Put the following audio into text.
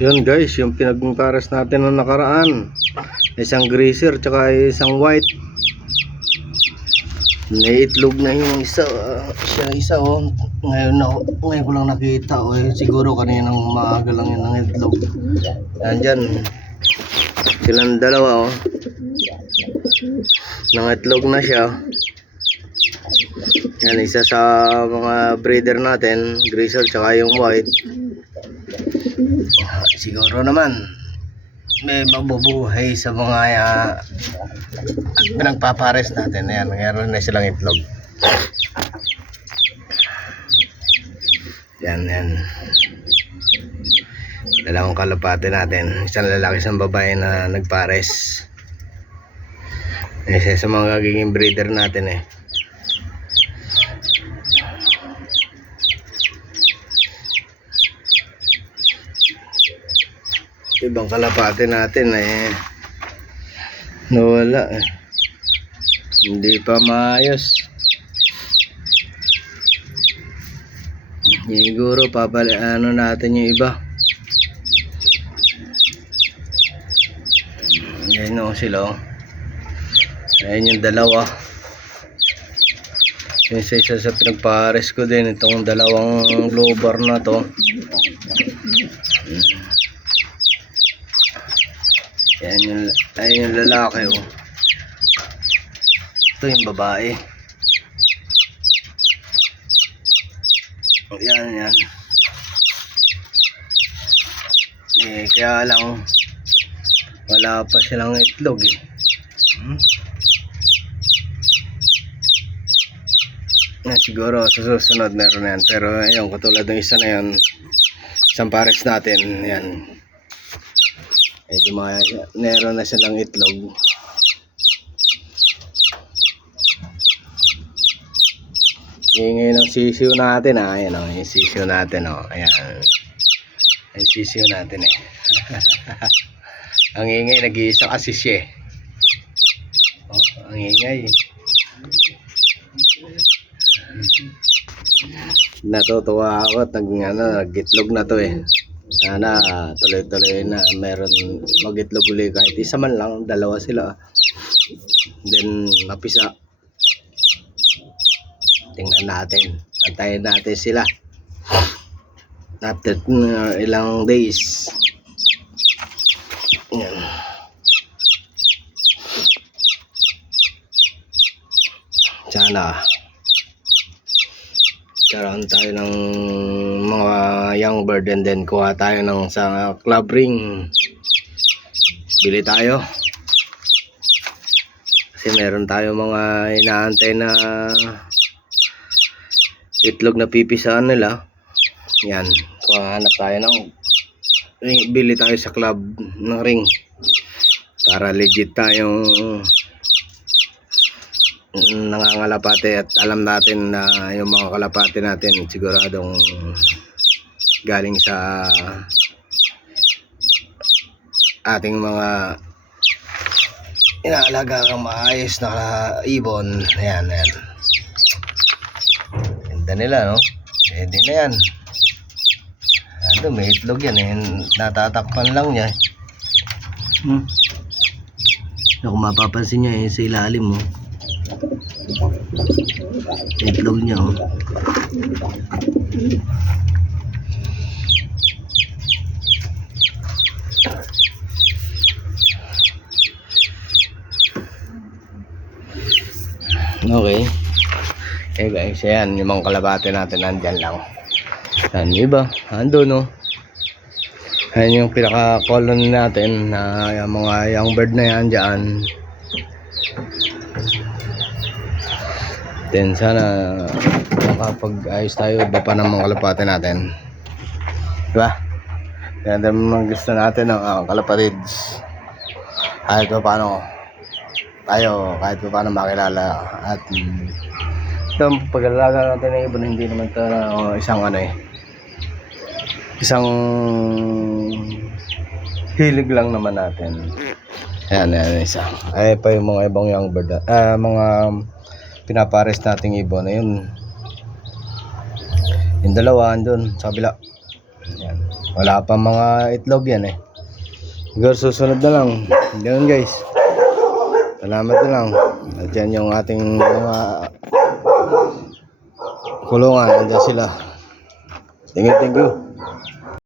Yun guys, yung pinagpares natin ng nakaraan, isang greaser tsaka isang white. Naiitlog na yung isa, isa oh. Ngayon ko lang nakita oh, siguro kaninang maaga lang yun ang itlog. Nandyan silang dalawa oh, nangitlog na siya. Yan, isa sa mga breeder natin, greaser tsaka yung white. Siguro naman may mabubuhay sa mga pinagpapares natin. Ayan, mayroon na silang itlog. Yan. Dalawang kalapate natin, isang lalaki isang babae na nagpares. Isa sa mga gaging breeder natin eh. Ibang kalapate natin eh nawala eh. Hindi pa maayos. Siguro ano natin yung iba. Ayan o sila oh. Ayan yung dalawa. Yung isa sa pinagpares ko din, itong dalawang global na to. Ayun yung lalaki oh. Ito yung babae. Yan. Kaya lang wala pa silang itlog eh. Siguro sa susunod meron na yan. Pero ayun, katulad ng isa na yan, isang pares natin yan. Meron na silang itlog. Ingay ng sisiw natin ah. Ayan o, yung sisiw natin o. Ayan. Yung sisiw natin eh. Ang ingay, nag-iisa kasi siya eh. Ang ingay. Natutuwa ako at nag-itlog na to eh. Sana tuloy-tuloy na meron mag-itlog uli, kahit isa man lang, dalawa sila. Then mapisa. Tingnan natin, antayin natin sila after ilang days. Yan. Sana karoon tayo ng mga young bird and then kuha tayo ng sa club ring. Bili tayo kasi meron tayo mga inaantay na itlog na pipisaan nila. Yan, hanap tayo ng bili tayo sa club ng ring para legit tayong nangangalapate at alam natin na yung mga kalapate natin siguradong galing sa ating mga inaalagang maayos na ibon. Ayan. Ganda nila no, pwede na yan. May itlog yan eh, natatakpan lang niya kung mapapansin niya sa ilalim mo itlog niya oh. Okay guys, ayan yung mga kalapate natin, nandyan lang. Yan iba, ando no. Ayan yung pinaka-colony natin na yung mga young bird na yan dyan. Then sana makapag-ayos tayo iba pa ng mga kalapate natin, diba? Yan naman gusto natin ng kalapatids, kahit pa paano tayo, kahit pa paano makilala. At ito pag-alaga natin ng ibon, hindi naman ito isang hilig lang naman natin. Ayan isa. Ay pa yung mga ibang young bird, mga pinapares nating ibon na yun. Yung dalawa andun sa kabila. Ayan. Wala pa mga itlog yan eh. Siguro susunod na lang. Ganun guys. Salamat na lang. At yan yung ating mga kulungan. Andiyan sila. Thank you, thank you.